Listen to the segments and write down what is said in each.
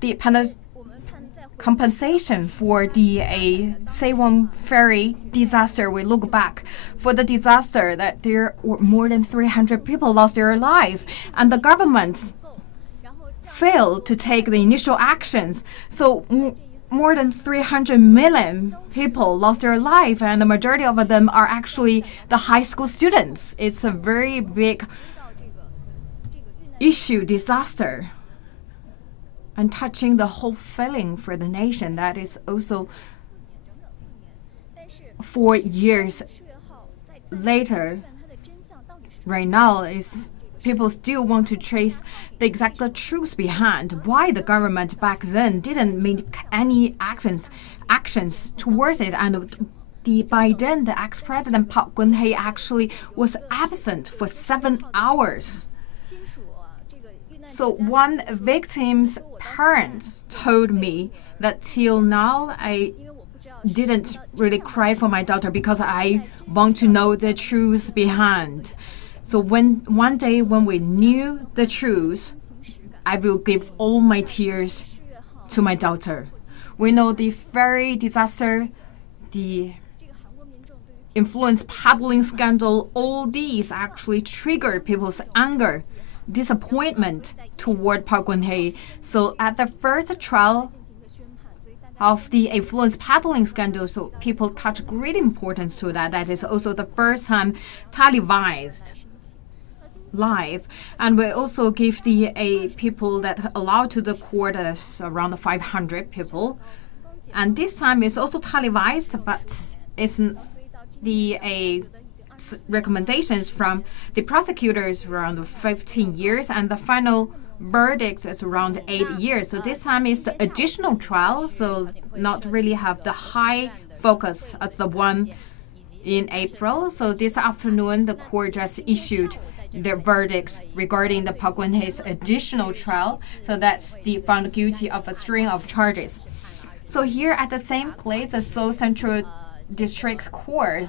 the compensation for the Sewon ferry disaster. We look back for the disaster that there were more than 300 people lost their life, and the government failed to take the initial actions. So more than 300 million people lost their life, and the majority of them are actually the high school students. It's a very big issue, disaster, and touching the whole feeling for the nation. That is also 4 years later. Right now, people still want to trace the exact truth behind why the government back then didn't make any actions towards it. And by then, the ex-president Park Geun-hye actually was absent for 7 hours. So one victim's parents told me that till now I didn't really cry for my daughter because I want to know the truth behind. So one day when we knew the truth, I will give all my tears to my daughter. We know the ferry disaster, the influence peddling scandal, all these actually triggered people's anger, disappointment toward Park Geun-hye. So at the first trial of the influence peddling scandal, so people attach great importance to that. That is also the first time televised live, and we also give the people that allowed to the court around 500 people, and this time it's also televised, but it's the recommendations from the prosecutors around 15 years, and the final verdict is around 8 years. So this time is additional trial, so not really have the high focus as the one in April. So this afternoon, the court just issued the verdict regarding the Park Geun-hye's additional trial. So that's the found guilty of a string of charges. So here at the same place, the Seoul Central District Court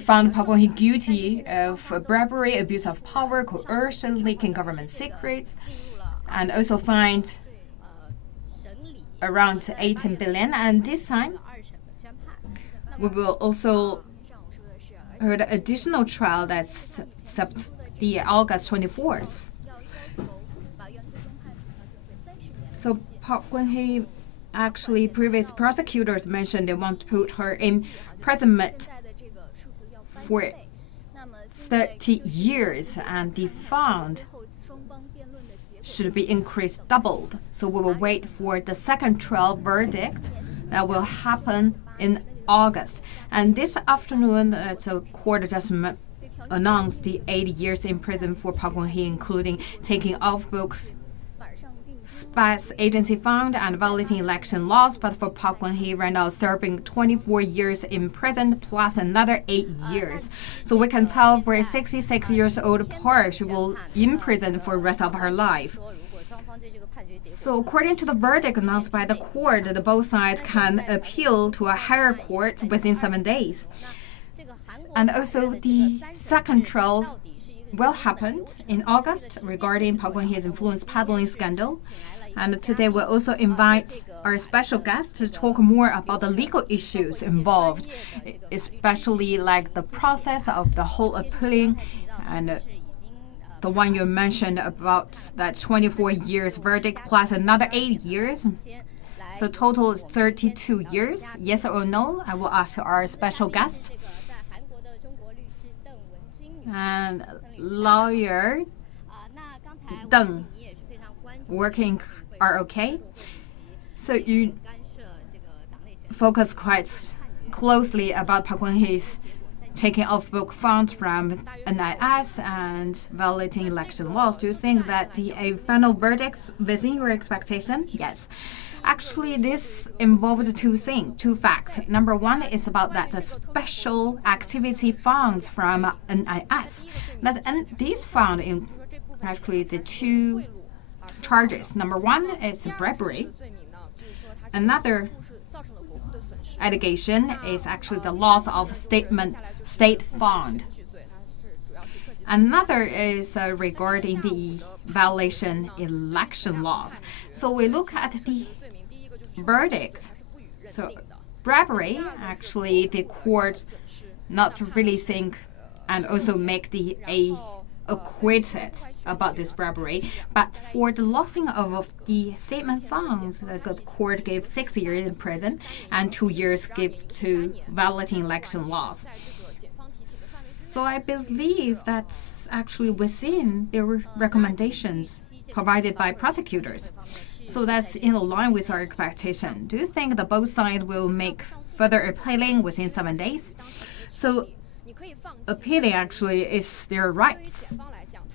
found Park Geun-hye guilty of bribery, abuse of power, coercion, leaking government secrets, and also fined around 18 billion. And this time, we will also heard additional trial that's the August 24th. So Park Geun-hye, actually, previous prosecutors mentioned they want to put her in imprisonment for 30 years, and the fine should be increased, doubled. So we will wait for the second trial verdict that will happen in August. And this afternoon, the court just announced the 80 years in prison for Park Geun-hye, including taking off books, spies agency fund, and violating election laws. But for Park Geun-hye, right now serving 24 years in prison plus another 8 years. So we can tell for a 66 years old Park, she will in prison for the rest of her life. So according to the verdict announced by the court, the both sides can appeal to a higher court within 7 days. And also the second trial will happen in August regarding Park Geun-hye's influence peddling scandal. And today we'll also invite our special guest to talk more about the legal issues involved, especially like the process of the whole appealing and the one you mentioned about that 24 years verdict plus another 8 years. So total is 32 years. Yes or no? I will ask our special guest. And lawyer Deng working are okay. So you focus quite closely about Park Geun-hye's taking off book fund from NIS and violating election laws. Do you think that the final verdict's within your expectation? Yes. Actually, this involved two facts. Number one is about that the special activity funds from NIS. And these found in actually the two charges. Number one is bribery. Another allegation is actually the loss of state fund. Another is regarding the violation election laws. So we look at the verdict. So bribery, actually, the court not really think and also make the acquitted about this bribery. But for the losing of the statement funds, the court gave 6 years in prison and 2 years give to violating election laws. So I believe that's actually within their recommendations provided by prosecutors. So that's in line with our expectation. Do you think that both sides will make further appealing within 7 days? So appealing actually is their rights.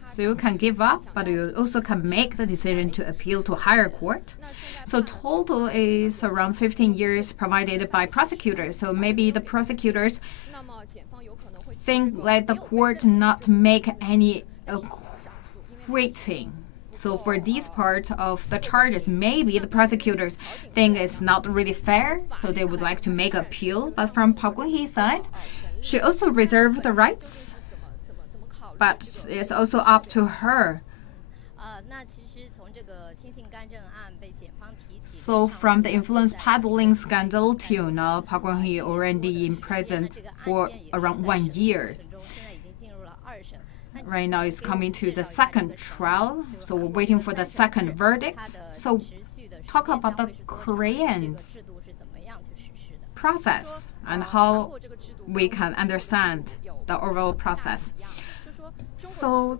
So you can give up, but you also can make the decision to appeal to higher court. So total is around 15 years provided by prosecutors. So maybe the prosecutors think like the court not make any acquitting. So for this part of the charges, maybe the prosecutors think it's not really fair, so they would like to make appeal. But from Park Geun-hye's side, she also reserved the rights, but it's also up to her. So from the influence peddling scandal till now, Park Geun-hye already in prison for around 1 year. Right now it's coming to the second trial, so we're waiting for the second verdict. So talk about the Korean process and how we can understand the overall process. So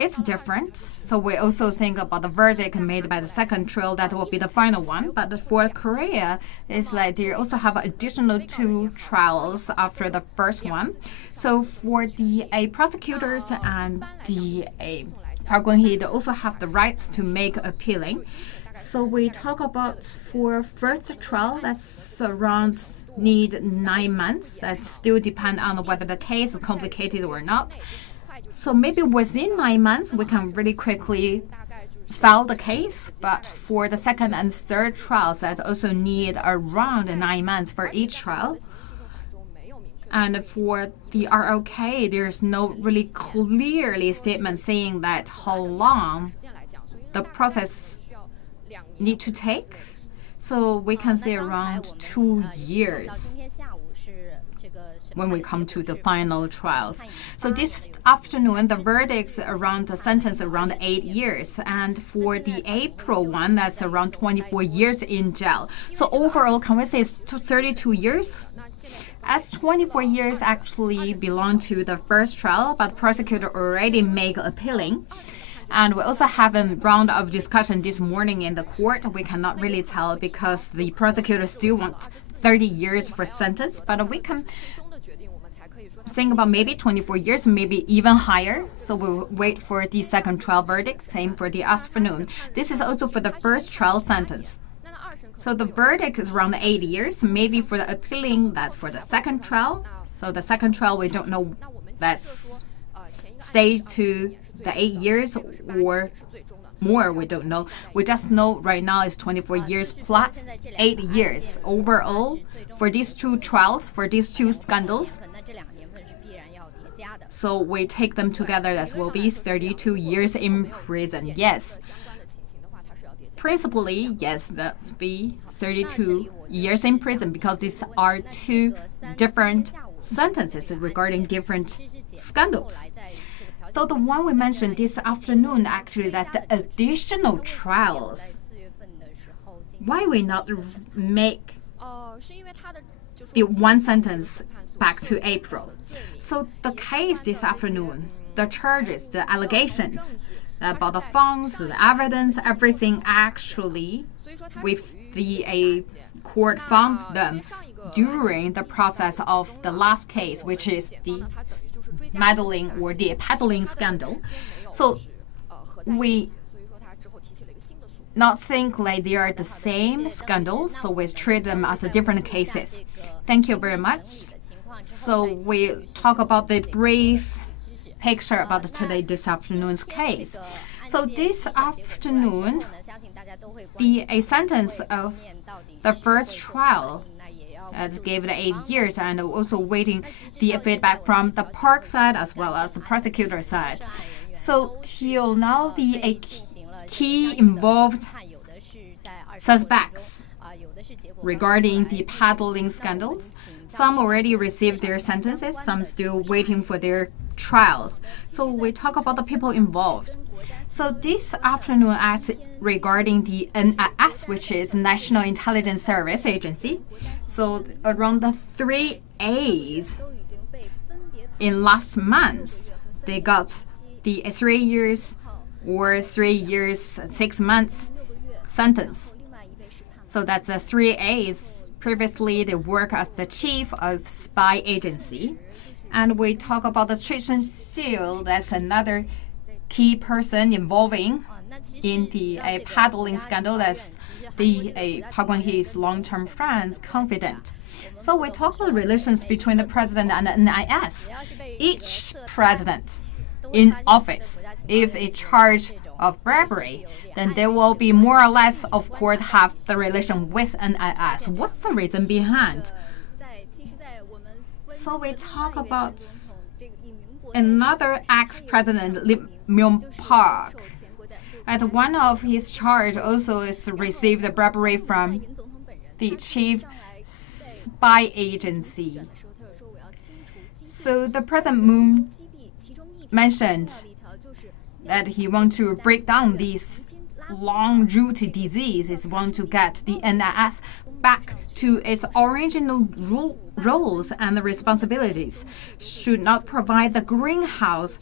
it's different. So we also think about the verdict made by the second trial that will be the final one. But for Korea, it's like they also have additional 2 trials after the first one. So for the prosecutors and the Park Geun-hye, they also have the rights to make appealing. So we talk about for first trial, that's around need 9 months. That still depend on whether the case is complicated or not. So maybe within 9 months, we can really quickly file the case. But for the second and third trials, that also need around 9 months for each trial. And for the ROK, there's no really clearly statement saying that how long the process need to take. So we can say around 2 years when we come to the final trials. So this afternoon, the verdict's around the sentence around 8 years. And for the April one, that's around 24 years in jail. So overall, can we say it's 32 years? As 24 years actually belong to the first trial, but the prosecutor already made appealing. And we also have a round of discussion this morning in the court. We cannot really tell because the prosecutor still want 30 years for sentence, but we can think about maybe 24 years, maybe even higher. So we'll wait for the second trial verdict, same for the afternoon. This is also for the first trial sentence. So the verdict is around 8 years, maybe for the appealing, that's for the second trial. So the second trial, we don't know that's stay to the 8 years or more, we don't know. We just know right now it's 24 years plus 8 years. Overall, for these 2 trials, for these 2 scandals, so we take them together, that will be 32 years in prison. Yes. Principally, yes, that will be 32 years in prison because these are 2 different sentences regarding different scandals. So the one we mentioned this afternoon, actually, that's the additional trials. Why we not make the one sentence back to April? So the case this afternoon, the charges, the allegations about the funds, the evidence, everything actually with the court found them during the process of the last case, which is the meddling or the peddling scandal. So we not think like they are the same scandals, so we treat them as different cases. Thank you very much. So we talk about the brief picture about this afternoon's case. So this afternoon, a sentence of the first trial gave the 8 years, and also waiting the feedback from the Park side as well as the prosecutor side. So till now, the key involved suspects regarding the peddling scandals, some already received their sentences, some still waiting for their trials. So we talk about the people involved. So this afternoon, as regarding the NIS, which is National Intelligence Service Agency, so around the 3 A's in last month, they got the 3 years or 3 years, 6 months sentence. So that's the 3 A's. Previously, they work as the chief of spy agency. And we talk about the Tristan Seal. That's another key person involving in the peddling scandal. That's the Park Geun-hye's long-term friends, confidant. So we talk about the relations between the president and the NIS. Each president in office, if a charge of bribery, then they will be more or less, of course, have the relation with NIS. What's the reason behind? So we talk about another ex-president, Lee Myung-park. And one of his charge also is received the bribery from the chief spy agency. So the President Moon mentioned that he wants to break down these long-rooted diseases, want to get the NIS back to its original roles and responsibilities, should not provide the greenhouse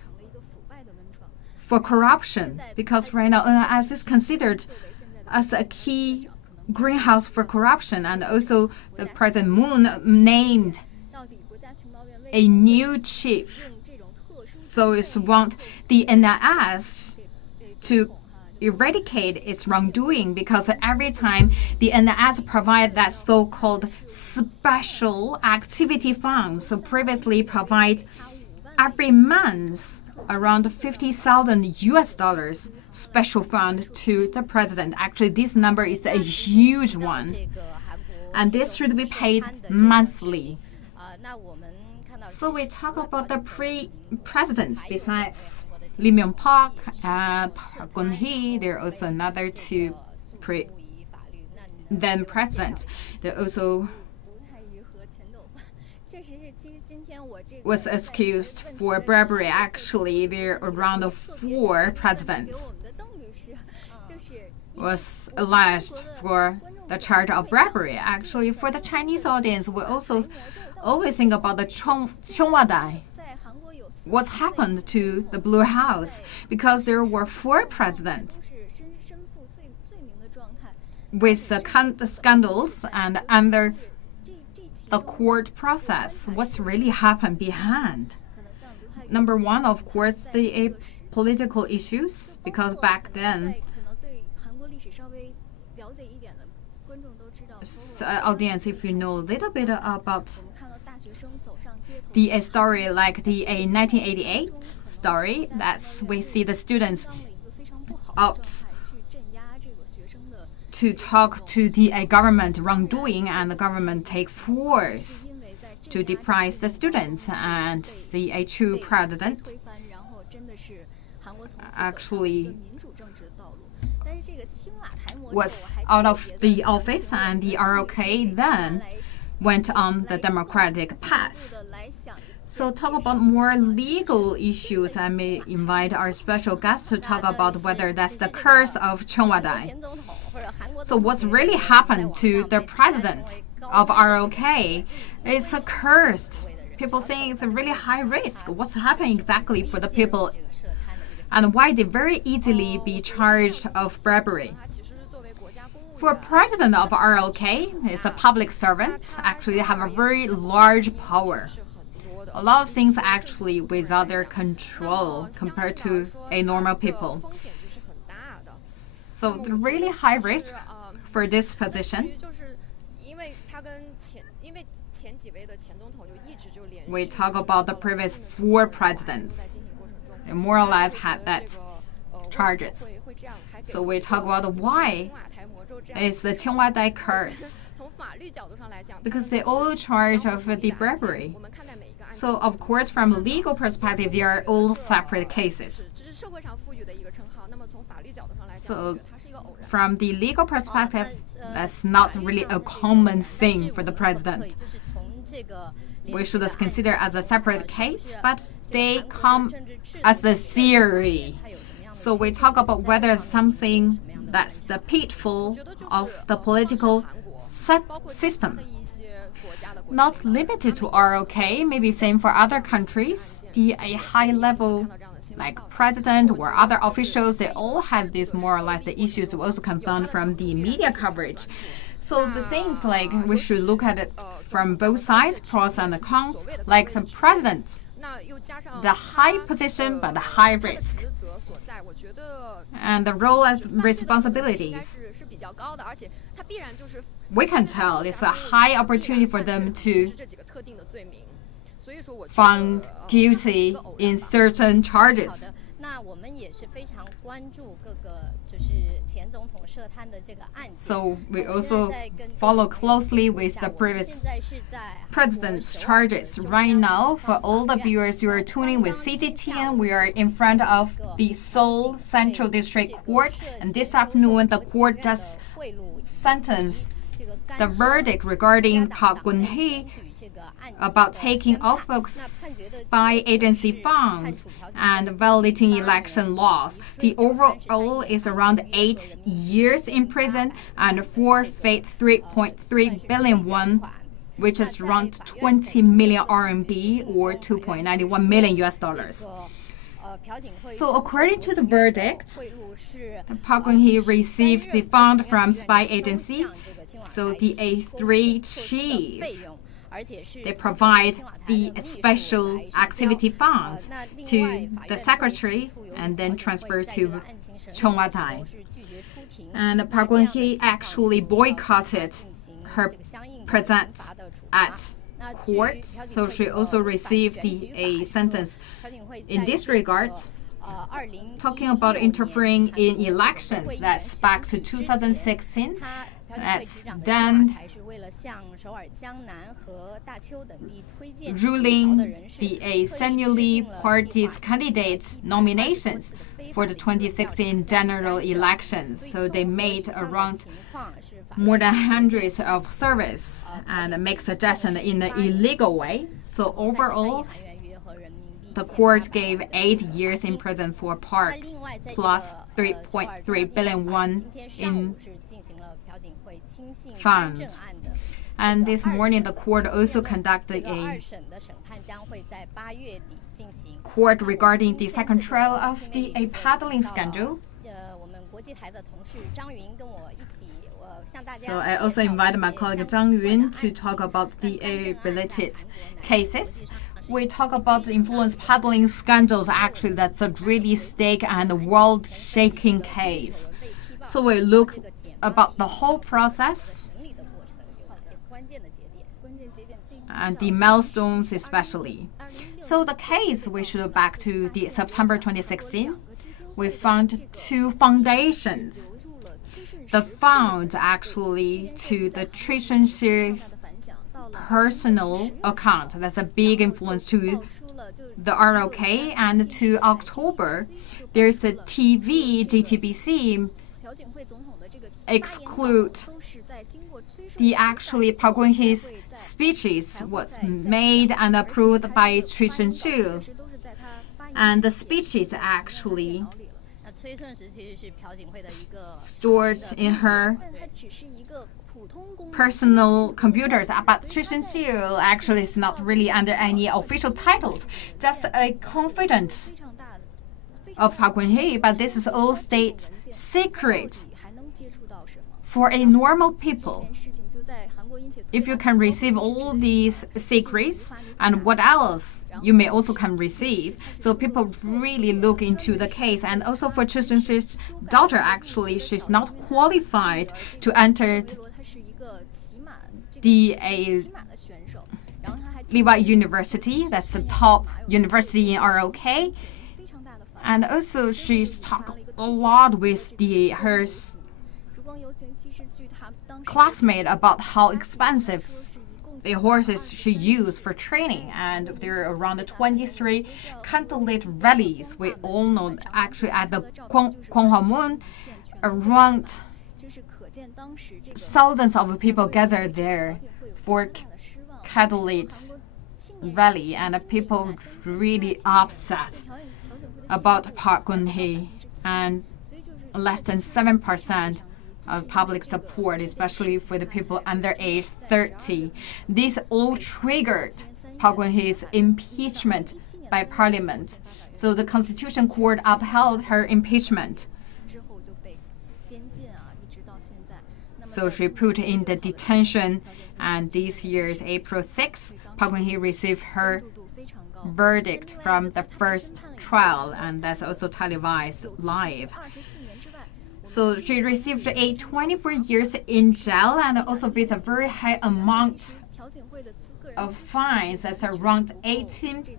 for corruption, because right now NIS is considered as a key greenhouse for corruption. And also the President Moon named a new chief. So it's want the NIS to eradicate its wrongdoing, because every time the NIS provide that so-called special activity funds, so previously provide every month around 50,000 US dollars special fund to the president. Actually, this number is a huge one, and this should be paid monthly. So we talk about the pre-presidents besides Lee Myung-park and Park Geun-hye. There are also another two then presidents. They also was accused for bribery. Actually, there are around 4 presidents was alleged for the charge of bribery. Actually, for the Chinese audience, we also always think about the Cheongwa-dae. What happened to the Blue House? Because there were 4 presidents with the scandals and under the court process. What's really happened behind? Number one, of course, the political issues, because back then, audience, if you know a little bit about the story like the 1988 story, that's we see the students out to talk to the government wrongdoing, and the government take force to deprive the students, and the true president actually was out of the office, and the ROK then went on the democratic path. So talk about more legal issues. I may invite our special guest to talk about whether that's the curse of Cheongwa-dae. So what's really happened to the president of ROK is a curse. People saying it's a really high risk. What's happening exactly for the people, and why they very easily be charged of bribery? For president of ROK, it's a public servant. Actually, they have a very large power. A lot of things actually without their control compared to a normal people. So the really high risk for this position. We talk about the previous 4 presidents. They more or less had that charges. So we talk about why is the Qionghwadai curse, because they all charge of the bribery. So of course, from a legal perspective, they are all separate cases. So from the legal perspective, that's not really a common thing for the president. We should consider as a separate case, but they come as a theory. So we talk about whether something that's the pitfall of the political system. Not limited to ROK, maybe same for other countries. A high level like president or other officials, they all have these more or less the issues we also can find from the media coverage. So the things like we should look at it from both sides, pros and cons. Like the president, the high position but the high risk, and the role and responsibilities. We can tell it's a high opportunity for them to found guilty in certain charges. So we also follow closely with the previous president's charges. Right now, for all the viewers who are tuning with CGTN, we are in front of the Seoul Central District Court, and this afternoon the court just sentenced the verdict regarding Park Geun-hye about taking off-book spy agency funds and violating election laws. The overall is around 8 years in prison and forfeit 3.3 billion won, which is around 20 million RMB or 2.91 million US dollars. So according to the verdict, Park Geun-hye received the fund from spy agency. So the A3 chief, they provide the special activity funds to the secretary and then transfer to Qionghwadai. And Park Geun-hye actually boycotted her presence at court, so she also received a sentence. In this regard, talking about interfering in elections, that's back to 2016. That's then ruling the Assembly Party's candidates' nominations for the 2016 general elections. So they made around more than hundreds of surveys and make suggestions in an illegal way. So overall, the court gave 8 years in prison for Park, plus 3.3 billion won in funds. And this morning, the court also conducted a court regarding the second trial of a peddling scandal. So I also invited my colleague Zhang Yun to talk about the related cases. We talk about the influence peddling scandals. Actually, that's a really stake and world-shaking case. So we look about the whole process and the milestones especially. So the case, we should look back to the September 2016. We found two foundations. The fund actually to the Choi Soon-sil's personal account. That's a big influence to the ROK. And to October, there's a TV, GTBC, exclude the actually Park Geun-hye's speeches was made and approved by Choi Soon-sil. And the speeches actually stored in her personal computers. But Choi Soon-sil actually is not really under any official titles, just a confidant of Park Geun-hye, but this is all state secret. For a normal people, if you can receive all these secrets, and what else you may also can receive. So people really look into the case. And also for Choi Soon-sil's daughter, actually, she's not qualified to enter the Levi University. That's the top university in ROK. And also she's a lot with her classmate about how expensive the horses she used for training, and there are around 23 candlelit rallies. We all know actually at the Gwanghwamun, around thousands of people gathered there for candlelit rally, and people really upset about Park Geun-hye, and less than 7% of public support, especially for the people under age 30. This all triggered Park Geun-hye's impeachment by Parliament. So the Constitution Court upheld her impeachment. So she put in the detention, and this year's April 6, Park Geun-hye received her verdict from the first trial, and that's also televised live. So she received a 24 years in jail, and also with a very high amount of fines. That's around 18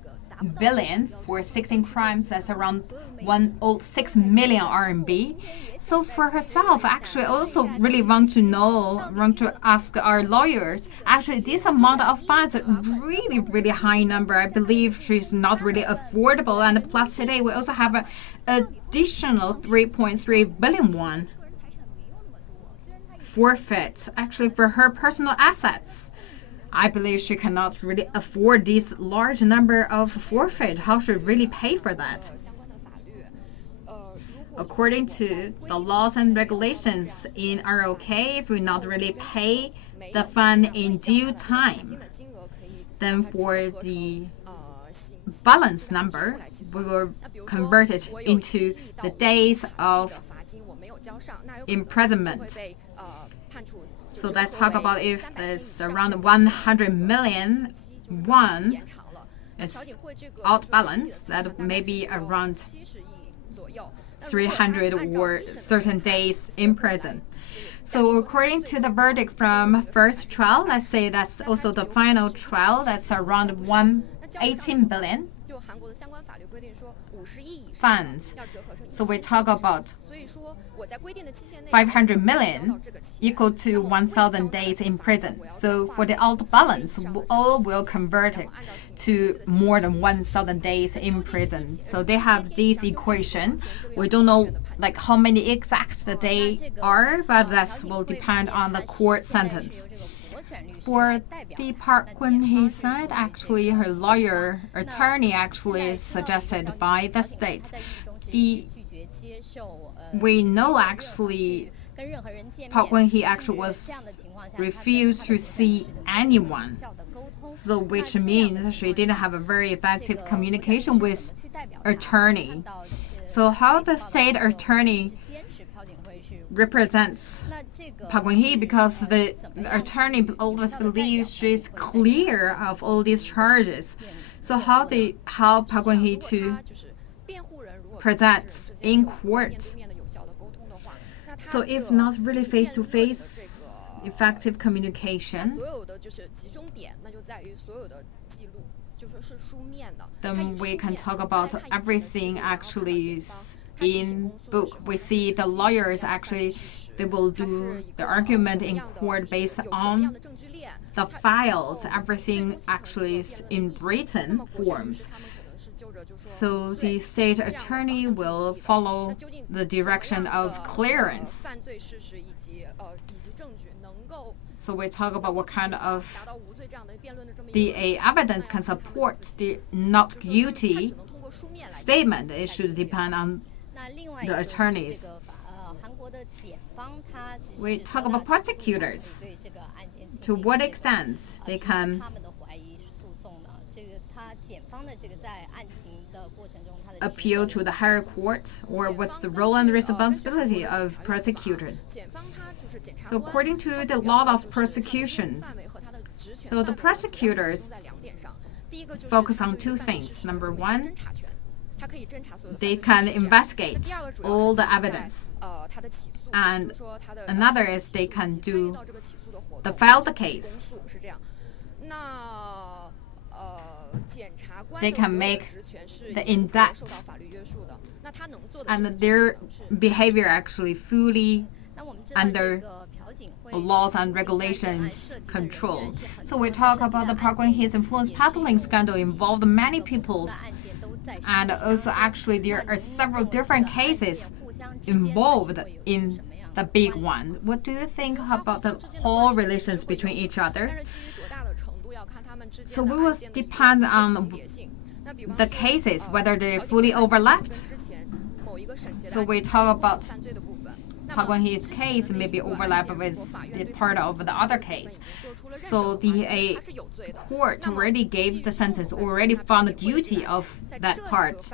billion for 16 crimes. That's around 106 million RMB. So for herself, actually, also really want to ask our lawyers. Actually, this amount of fines is really, really high number. I believe she's not really affordable. And plus today, we also have an additional 3.3 billion won forfeit, actually, for her personal assets. I believe she cannot really afford this large number of forfeit. How should she really pay for that? According to the laws and regulations in ROK, if we not really pay the fine in due time, then for the balance number, we will convert it into the days of imprisonment. So let's talk about if there's around 100 million won is out balance, that may be around 300 or certain days in prison. So according to the verdict from first trial, let's say that's also the final trial, that's around 118 billion funds. So we talk about 500 million equal to 1,000 days in prison. So for the out balance, all will convert it to more than 1,000 days in prison. So they have this equation. We don't know like how many exact the days are, but that will depend on the court sentence. For the Park Geun-hye side, actually, her attorney actually suggested by the state. We know actually Park Geun-hye actually was refused to see anyone, so which means she didn't have a very effective communication with attorney. So how the state attorney represents Park Geun-hye, because the attorney always believes she's clear of all these charges. So how Park Geun-hye to present in court? So if not really face-to-face effective communication, then we can talk about everything actually in book. We see the lawyers actually, they will do the argument in court based on the files. Everything actually is in written forms. So the state attorney will follow the direction of clearance. So we talk about what kind of the evidence can support the not guilty statement. It should depend on the attorneys. We talk about prosecutors. To what extent they can appeal to the higher court, or what's the role and responsibility of prosecutor. So according to the law of prosecution, so the prosecutors focus on two things. Number one, they can investigate all the evidence. And another is they can file the case. they can make the in-depth and their behavior actually fully under laws and regulations control. So we talk about the Park Geun-hye's influence peddling scandal involved many peoples, and also actually there are several different cases involved in the big one. What do you think about the whole relations between each other? So we will depend on the cases, whether they fully overlapped. So we talk about Park Geun-hye's case maybe overlap with the part of the other case. So the court already gave the sentence, already found guilty of that part.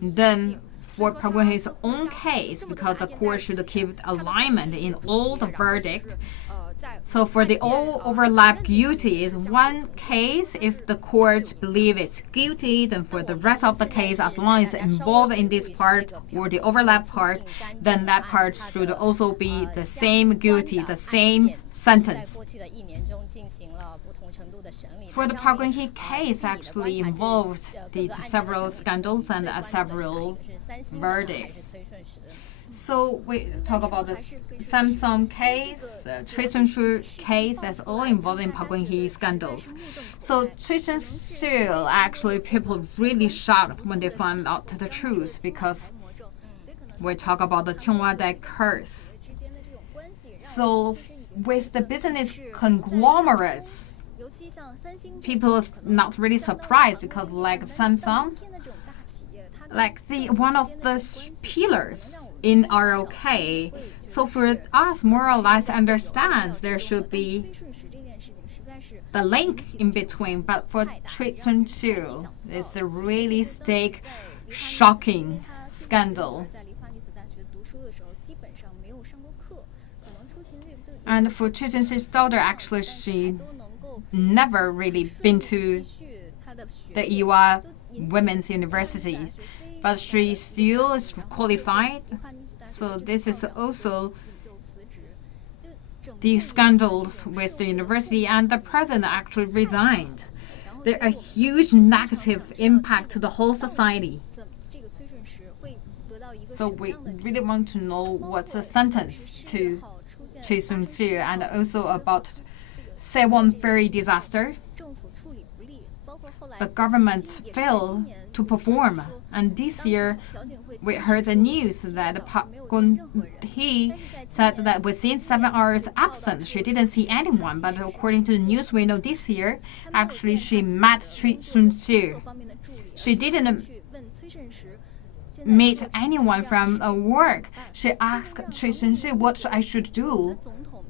Then for Park Geun-hye's own case, because the court should keep alignment in all the verdict. So for the all overlap guilty is one case. If the court believe it's guilty, then for the rest of the case, as long as it's involved in this part or the overlap part, then that part should also be the same guilty, the same sentence. For the Park Geun-hye case, actually involved the several scandals and several verdicts. So we talk about the Samsung case, Choi Soon-sil case, that's all involved in Park Geun-hye scandals. So Choi Soon-sil, actually people really shocked when they found out the truth, because we talk about the Cheongwa curse. So with the business conglomerates, people are not really surprised, because like Samsung, like one of the pillars in ROK. So for us, more or less understands there should be the link in between. But for Choi Soon-sil, it's a really shocking scandal. And for Choi Soon-sil's daughter, actually, she never really been to the Ewha Women's University, but she still is qualified. So this is also the scandals with the university, and the president actually resigned. There are huge negative impact to the whole society. So we really want to know what's the sentence to Choi Soon-sil, and also about Sewon ferry disaster. The government failed to perform, and this year we heard the news that Park Geun-hye said that within 7 hours absent, she didn't see anyone. But according to the news we know this year, actually she met Choi Soon-sil. She didn't meet anyone from work. She asked Choi Soon-sil what I should do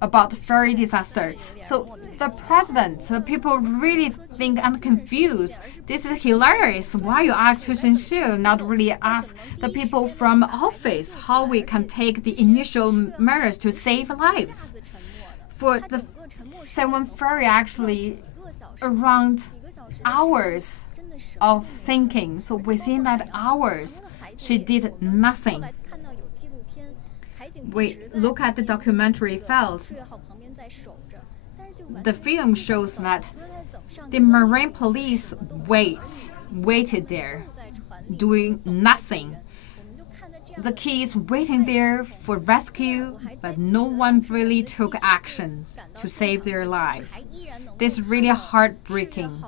about the ferry disaster. So the president, the people really think I'm confused. This is hilarious. Why you ask Choi Soon-sil, not really ask the people from office how we can take the initial measures to save lives? For the Sewon ferry, actually around hours of thinking. So within that hours, she did nothing. We look at the documentary files. The film shows that the Marine police waited there, doing nothing. The kids waiting there for rescue, but no one really took action to save their lives. This is really heartbreaking.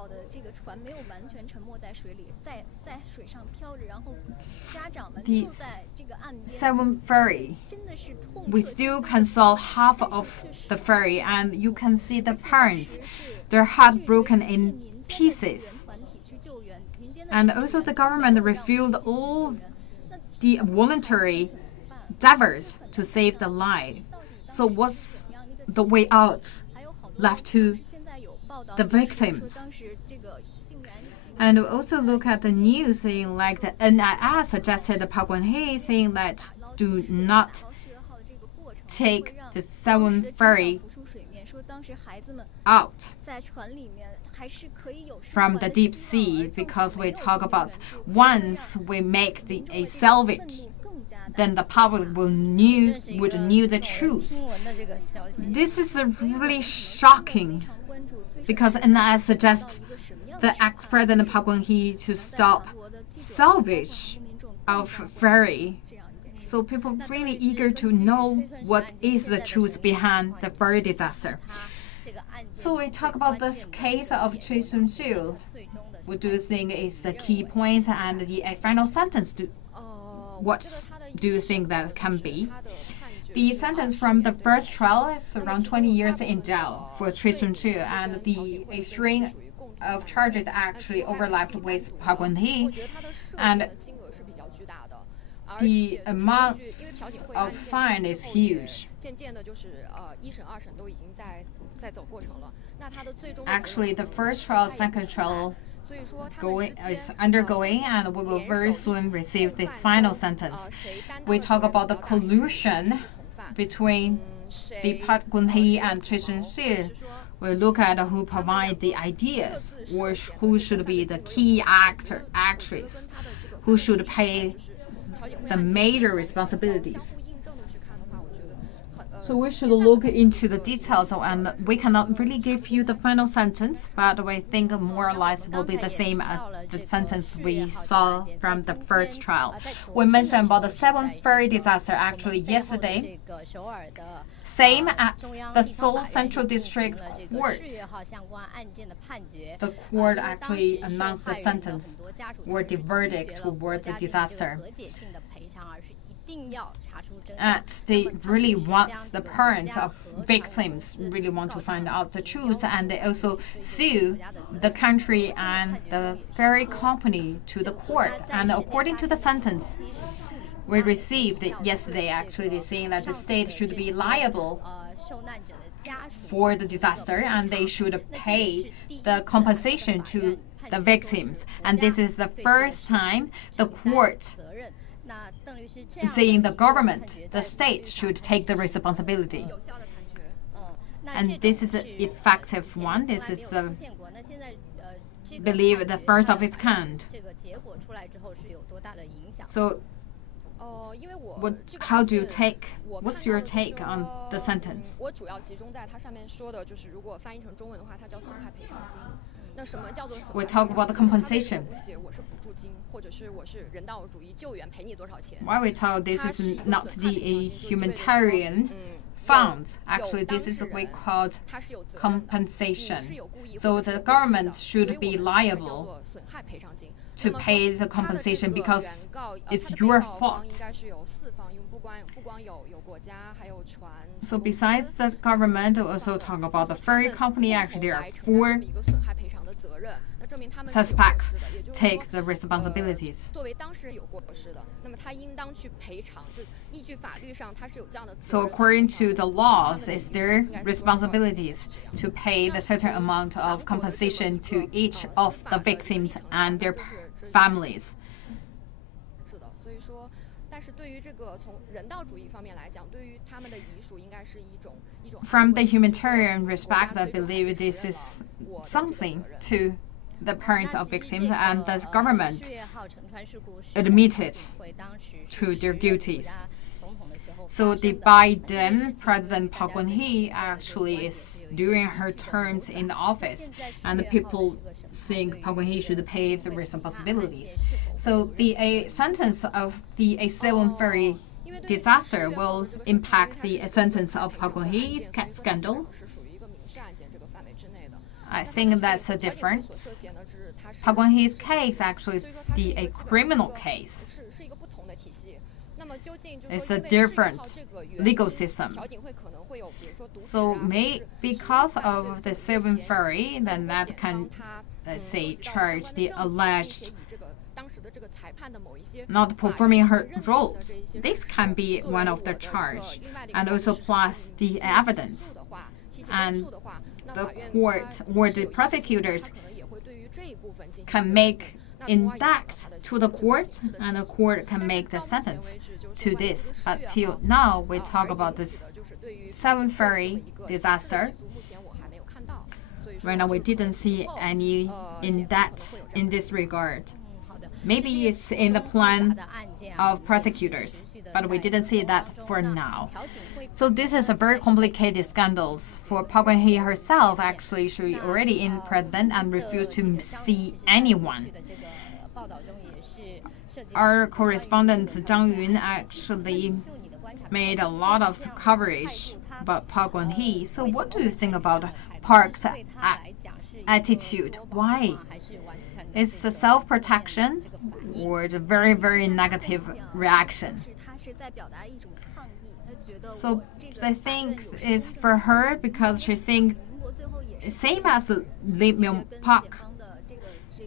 The Sewon ferry, we still can saw half of the ferry, and you can see the parents, their heart broken in pieces. And also the government refused all the voluntary endeavors to save the life. So what's the way out left to the victims? And we also look at the news saying like the NIS suggested Park Geun-hye, saying that do not take the Sewon ferry out from the deep sea, because we talk about once we make a salvage, then the public would knew the truth. This is a really shocking because NIS suggests the ex-president Park Geun-hye to stop salvage of ferry. So people are really eager to know what is the truth behind the ferry disaster. So we talk about this case of Choi Soon-sil. What do you think is the key points and the final sentence? What do you think that can be? The sentence from the first trial is around 20 years in jail for Choi Soon-sil, and a string of charges actually overlapped with Park Geun-hye, and the amount of fine is huge. Actually, the first trial, second trial is undergoing, and we will very soon receive the final sentence. We talk about the collusion between the Park Geun-hye and Choi Soon-sil. We look at who provide the ideas, or who should be the key actor, actress, who should pay the major responsibilities. So we should look into the details, and we cannot really give you the final sentence, but we think more or less will be the same as the sentence we saw from the first trial. We mentioned about the Seoul ferry disaster actually yesterday. Same as the Seoul Central District Court. The court actually announced the sentence or the verdict towards the disaster. And they really want, the parents of victims really want to find out the truth, and they also sue the country and the ferry company to the court. And according to the sentence we received yesterday, actually saying that the state should be liable for the disaster, and they should pay the compensation to the victims. And this is the first time the court saying the government, the state, should take the responsibility. And this is the effective one. This is the, believe, the first of its kind. So, how do you take? What's your take on the sentence? We talk about the compensation. Why we talk this is not the humanitarian funds. Actually, this is what we call compensation. So the government should be liable to pay the compensation because it's your fault. So besides the government, we also talk about the ferry company. Actually, there are 4 suspects take the responsibilities. So according to the laws, it's their responsibilities to pay the certain amount of compensation to each of the victims and their families. From the humanitarian respect, I believe this is something to the parents of victims, and the government admitted to their duties. So the Biden President Park Geun-hye actually is during her terms in the office, and the people think Park Geun-hye should pay the responsibilities. So the sentence of the Seoul ferry disaster will impact the sentence of Park Geun-hye's scandal. I think that's a difference. Park Geun-hye's case actually is a criminal case. It's a different legal system. So because of the Seoul ferry, then that can, let's say, charge the alleged not performing her roles. This can be one of the charge, and also plus the evidence. And the court or the prosecutors can make index to the court, and the court can make the sentence to this. But till now, we talk about this Seoul ferry disaster. Right now, we didn't see any index in this regard. Maybe it's in the plan of prosecutors, but we didn't see that for now. So this is a very complicated scandal. For Park Geun-hye herself, actually, she already in president and refused to see anyone. Our correspondent Zhang Yun actually made a lot of coverage about Park Geun-hye. So what do you think about Park's attitude? Why? Is it self-protection or the very, very negative reaction? So I think it's for her because she thinks same as Lee Myung-pak,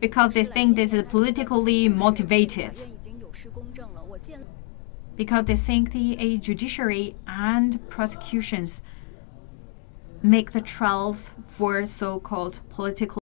because they think this is politically motivated. Because they think the judiciary and prosecutions make the trials for so-called political.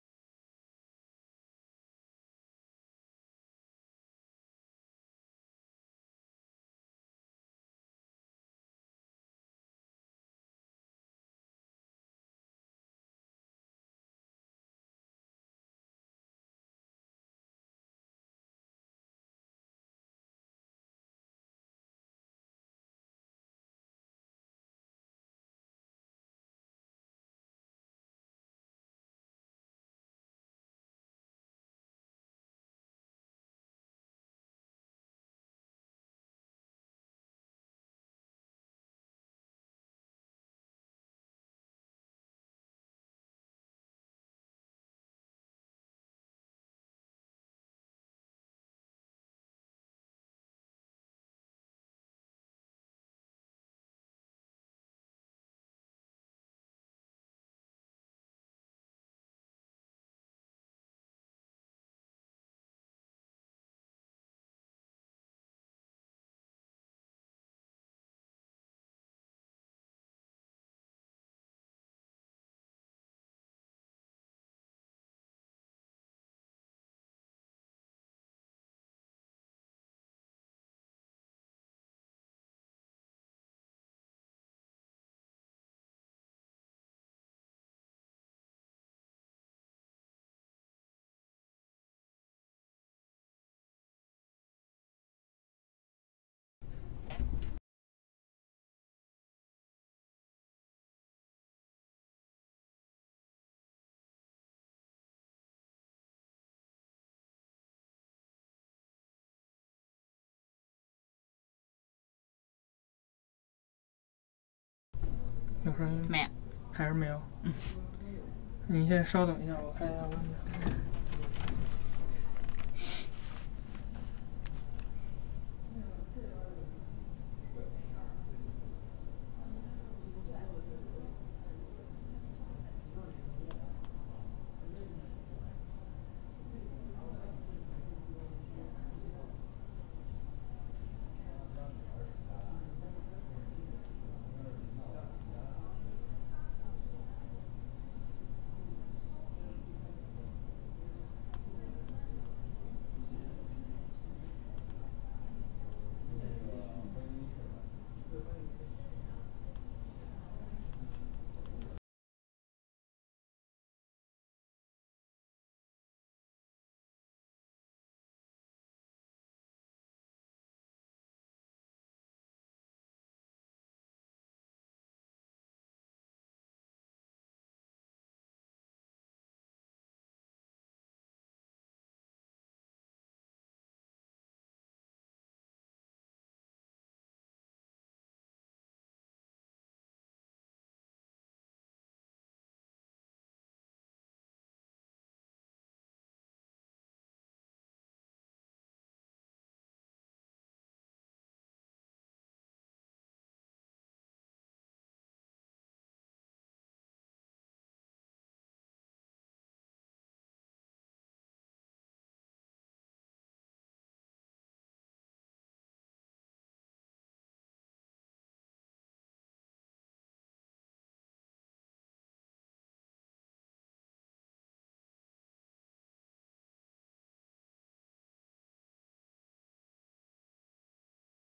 没有，还是没有。你先稍等一下，我看一下问题。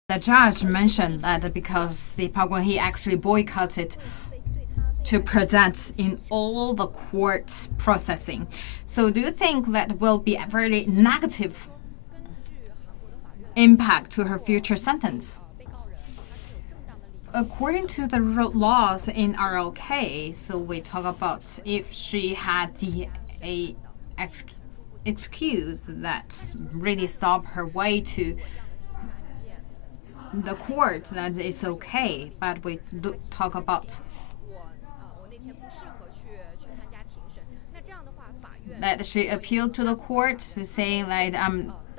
The judge mentioned that because the Park Geun-hye actually boycotted to present in all the court processing. So do you think that will be very negative impact to her future sentence. According to the laws in ROK, so we talk about if she had a excuse that really stop her way to the court, that is okay. But we talk about that she appealed to the court to say like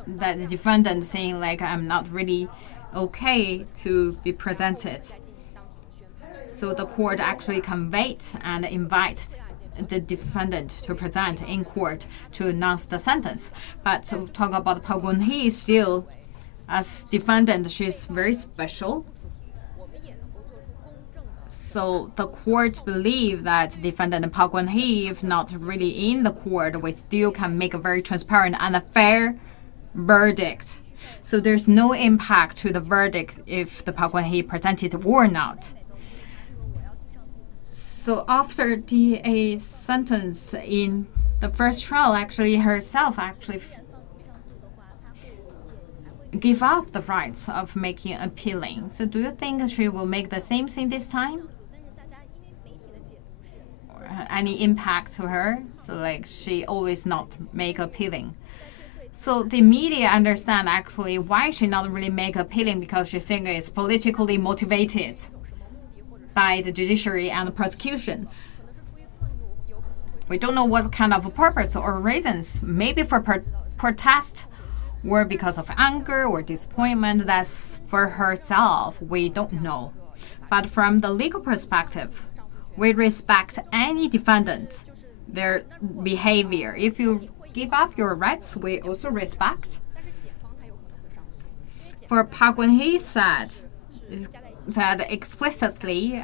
that the defendant saying like I'm not really okay to be presented. So the court actually conveyed and invite the defendant to present in court to announce the sentence. But to talk about Park Geun-hye, still as defendant, she's very special. So the court believe that defendant Park Geun-hye, if not really in the court, we still can make a very transparent and a fair verdict. So there's no impact to the verdict if the Park Geun-hye presented or not. So after the sentence in the first trial, actually herself give up the rights of making appealing. So do you think she will make the same thing this time? Or any impact to her? So like she always not make appealing. So the media understand actually why she not really make appealing, because she think it's politically motivated by the judiciary and the prosecution. We don't know what kind of purpose or reasons. Maybe for protest, or because of anger or disappointment. That's for herself. We don't know. But from the legal perspective, we respect any defendant, their behavior. If you give up your rights, we also respect. For Park Geun-hye said explicitly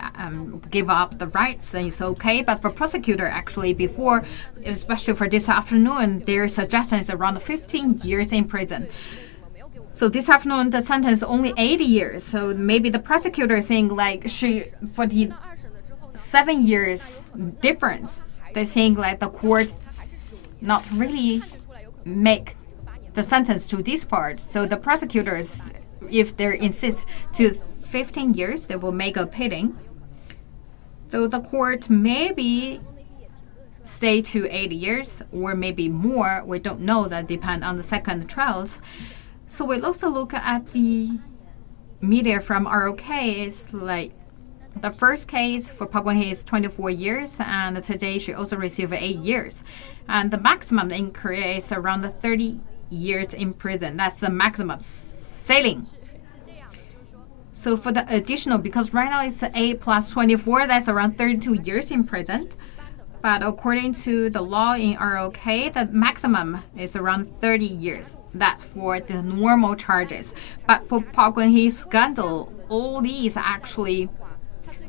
give up the rights, and it's okay. But for prosecutor, actually before, especially for this afternoon, their suggestion is around 15 years in prison. So this afternoon, the sentence is only 8 years. So maybe the prosecutor is saying like for the 7 years difference, they think like the court not really make the sentence to this part. So the prosecutors, if they insist to 15 years, they will make appealing. So the court maybe stay to 8 years or maybe more. We don't know. That depends on the second trials. So we'll also look at the media from ROK. Is like the first case for Park Geun-hye is 24 years, and today she also received 8 years. And the maximum in Korea is around 30 years in prison. That's the maximum ceiling. So for the additional, because right now it's 8 plus 24, that's around 32 years in prison. But according to the law in ROK, the maximum is around 30 years. That's for the normal charges. But for Park Geun-hye scandal, all these actually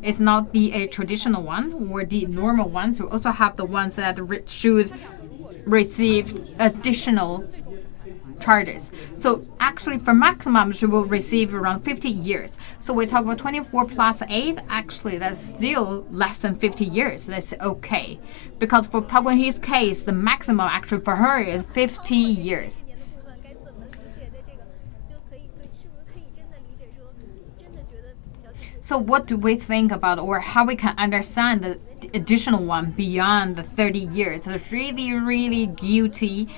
is not the traditional one or the normal ones. We also have the ones that should receive additional charges. So actually for maximum, she will receive around 50 years. So we talk about 24 plus 8, actually that's still less than 50 years. That's okay. Because for Park Geun-hye's case, the maximum actually for her is 50 years. So what do we think about, or how we can understand the additional one beyond the 30 years? It's really, really guilty.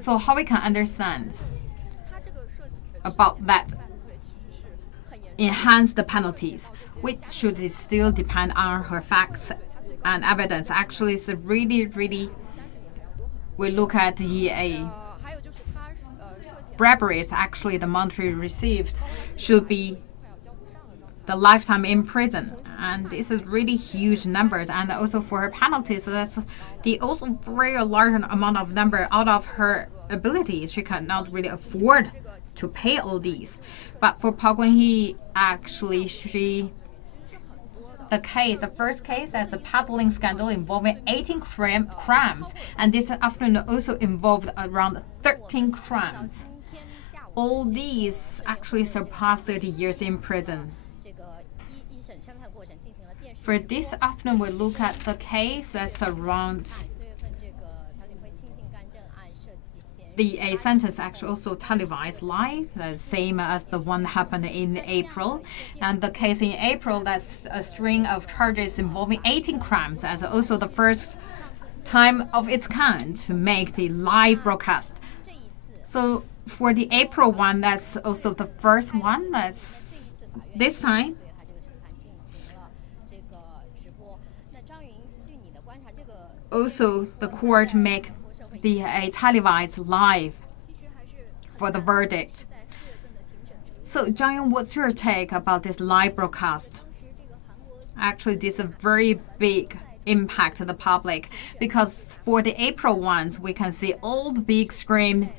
So how we can understand about that enhance the penalties, which should still depend on her facts and evidence. Actually, it's really, really, we look at the bribery is actually the monetary received should be the lifetime in prison, and this is really huge numbers. And also for her penalties, so that's the also very large amount of number out of her ability. She cannot really afford to pay all these. But for Park Geun-hye, actually the first case, that's a peddling scandal involving 18 crimes, and this afternoon also involved around 13 crimes. All these actually surpass 30 years in prison. For this afternoon, we look at the case that's around the sentence actually also televised live, the same as the one that happened in April. And the case in April, that's a string of charges involving 18 crimes, as also the first time of its kind to make the live broadcast. So for the April one, that's also the first one. That's this time. Also, the court make the televised live for the verdict. So, Zhang Yong, what's your take about this live broadcast? Actually, this is a very big impact to the public, because for the April ones, we can see all the big screen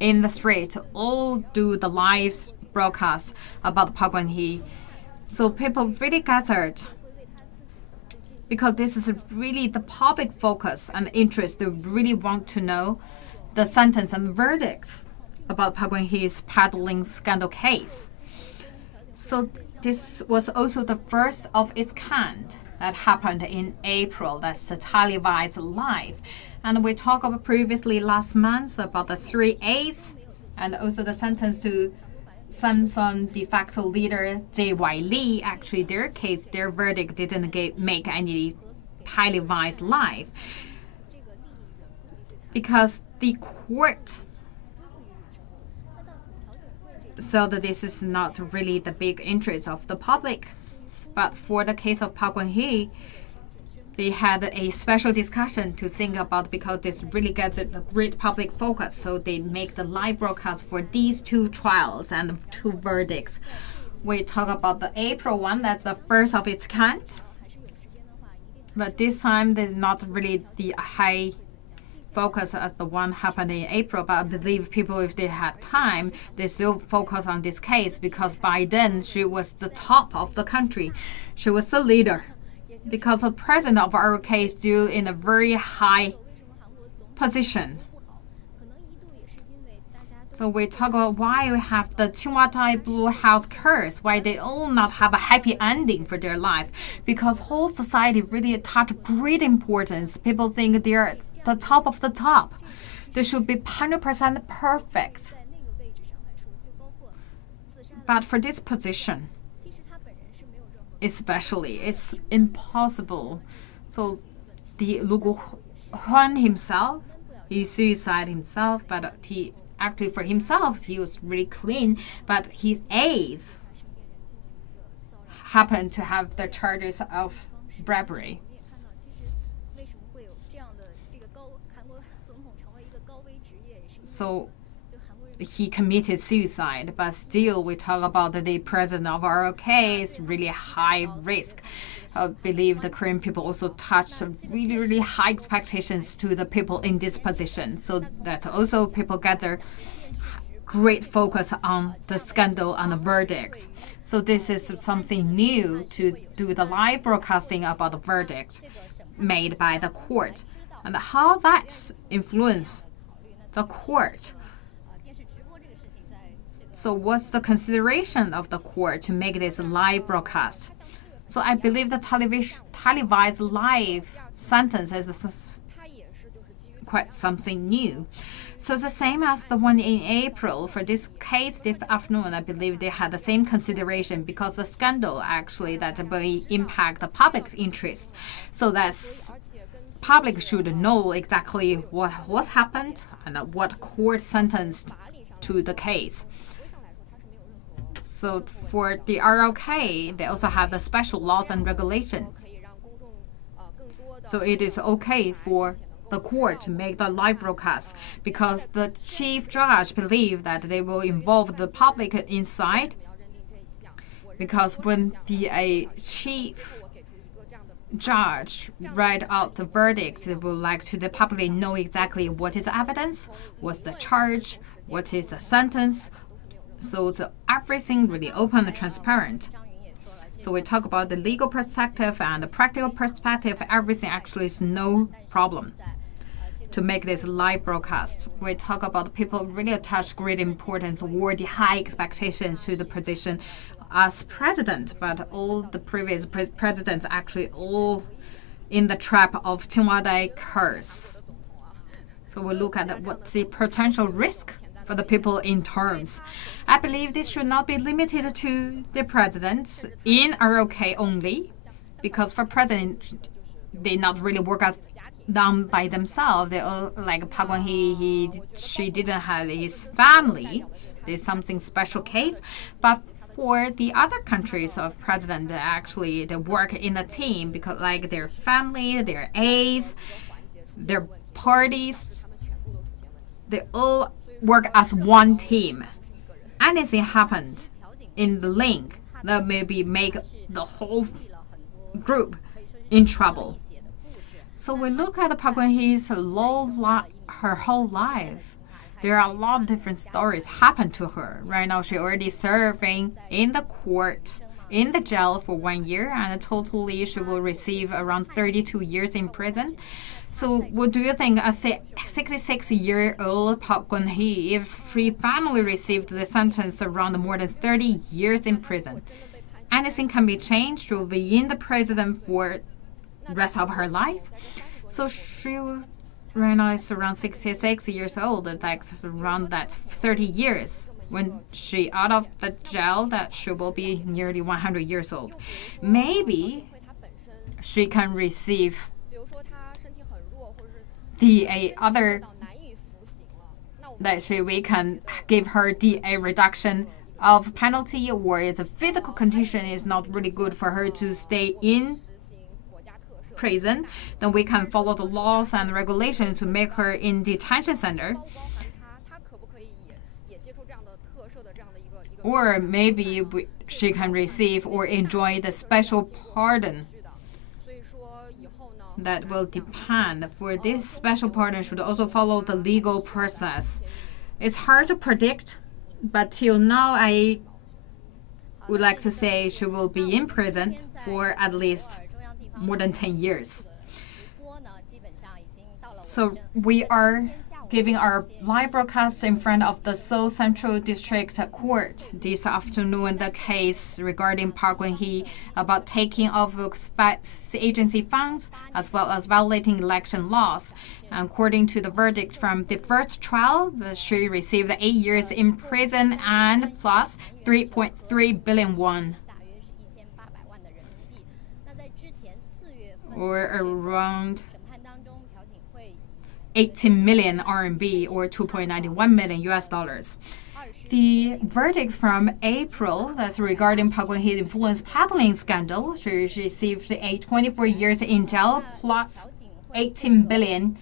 in the street all do the live broadcast about Park Geun-hye. So people really gathered, because this is really the public focus and interest. They really want to know the sentence and verdict about Park Geun-hye's peddling scandal case. So this was also the first of its kind that happened in April. That's the televised live. And we talked about previously last month about the 3/8 and also the sentence to Samsung de facto leader J.Y. Lee. Actually, their case, their verdict didn't make any televised live, because the court so that this is not really the big interest of the public. But for the case of Park Geun-hye, they had a special discussion to think about, because this really gets the great public focus. So they make the live broadcast for these two trials and two verdicts. We talk about the April one, that's the first of its kind. But this time, they're not really the high focus as the one happened in April. But I believe people, if they had time, they still focus on this case, because by then, she was the top of the country. She was the leader. Because the president of ROK is still in a very high position. So we talk about why we have the Tsinghua Blue House curse, why they all not have a happy ending for their life. Because whole society really attach great importance. People think they're the top of the top. They should be 100% perfect. But for this position, especially, it's impossible. So the Lu Guohuan himself, he suicided himself, but he actually for himself, he was really clean, but his aides happened to have the charges of bribery. So he committed suicide, but still we talk about the president of ROK is really high risk. I believe the Korean people also touched really, really high expectations to the people in this position. So that also people get their great focus on the scandal and the verdict. So this is something new to do the live broadcasting about the verdict made by the court, and how that influenced the court. So what's the consideration of the court to make this live broadcast? So I believe the televised live sentence is quite something new. So the same as the one in April, for this case this afternoon, I believe they had the same consideration, because the scandal actually that will impact the public's interest. So that's public should know exactly what happened and what court sentenced to the case. So for the ROK, they also have the special laws and regulations. So it is okay for the court to make the live broadcast, because the chief judge believed that they will involve the public inside. Because when the chief judge read out the verdict, they would like to the public know exactly what is the evidence, what's the charge, what is the sentence. So everything really open and transparent. So we talk about the legal perspective and the practical perspective. Everything actually is no problem to make this live broadcast. We talk about people really attach great importance or the high expectations to the position as president, but all the previous presidents actually all in the trap of Tsinghua curse. So we'll look at what's the potential risk for the people in terms. I believe this should not be limited to the presidents in ROK only, because for president, they not really work as done by themselves. They all, like Park Geun-hye, she didn't have his family. There's something special case. But for the other countries of president, actually they work in a team because like their family, their aides, their parties, they all work as one team. Anything happened in the link that maybe make the whole group in trouble. So we look at Park Geun-hye's her whole life. There are a lot of different stories happen to her. Right now, she's already serving in the court, in the jail for 1 year, and totally she will receive around 32 years in prison. So what do you think, as a 66-year-old Park Geun-hye, if she finally received the sentence around more than 30 years in prison, anything can be changed? She will be in the prison for the rest of her life. So she right now is around 66 years old, like around that 30 years. When she out of the jail, that she will be nearly 100 years old. Maybe she can receive the other that we can give her a reduction of penalty, or if the physical condition is not really good for her to stay in prison, then we can follow the laws and regulations to make her in detention center. Or maybe she can receive or enjoy the special pardon. That will depend. For this special pardon should also follow the legal process. It's hard to predict, but till now I would like to say she will be in prison for at least more than 10 years. So we are giving our live broadcast in front of the Seoul Central District Court this afternoon, the case regarding Park Geun-hye about taking of agency funds as well as violating election laws. According to the verdict from the first trial, she received 8 years in prison and plus 3.3 billion won, or around 18 million RMB, or 2.91 million US dollars. The verdict from April, that's regarding Park Geun-hye's influence peddling scandal, she received 24 years in jail plus 18 billion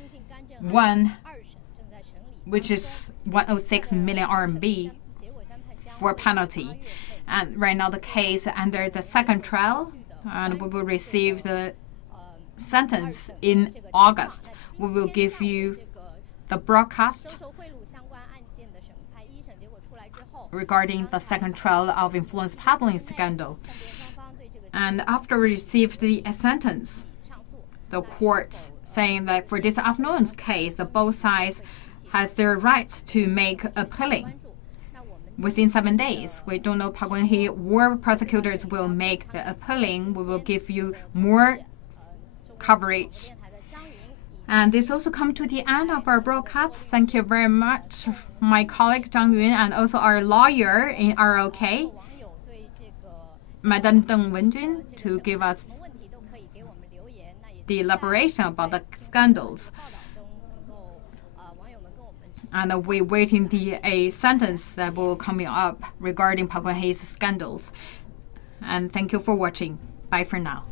won, which is 106 million RMB for penalty. And right now the case under the second trial, and we will receive the sentence in August. We will give you the broadcast regarding the second trial of influence peddling scandal. And after we received the sentence, the court saying that for this afternoon's case, the both sides has their rights to make appealing within 7 days. We don't know Park Geun-hye or prosecutors will make the appealing. We will give you more coverage. And this also comes to the end of our broadcast. Thank you very much, my colleague Zhang Yun, and also our lawyer in ROK, Madam Deng Wenjun, to give us the elaboration about the scandals. And we're waiting a sentence that will coming up regarding Park Geun-hye's scandals. And thank you for watching. Bye for now.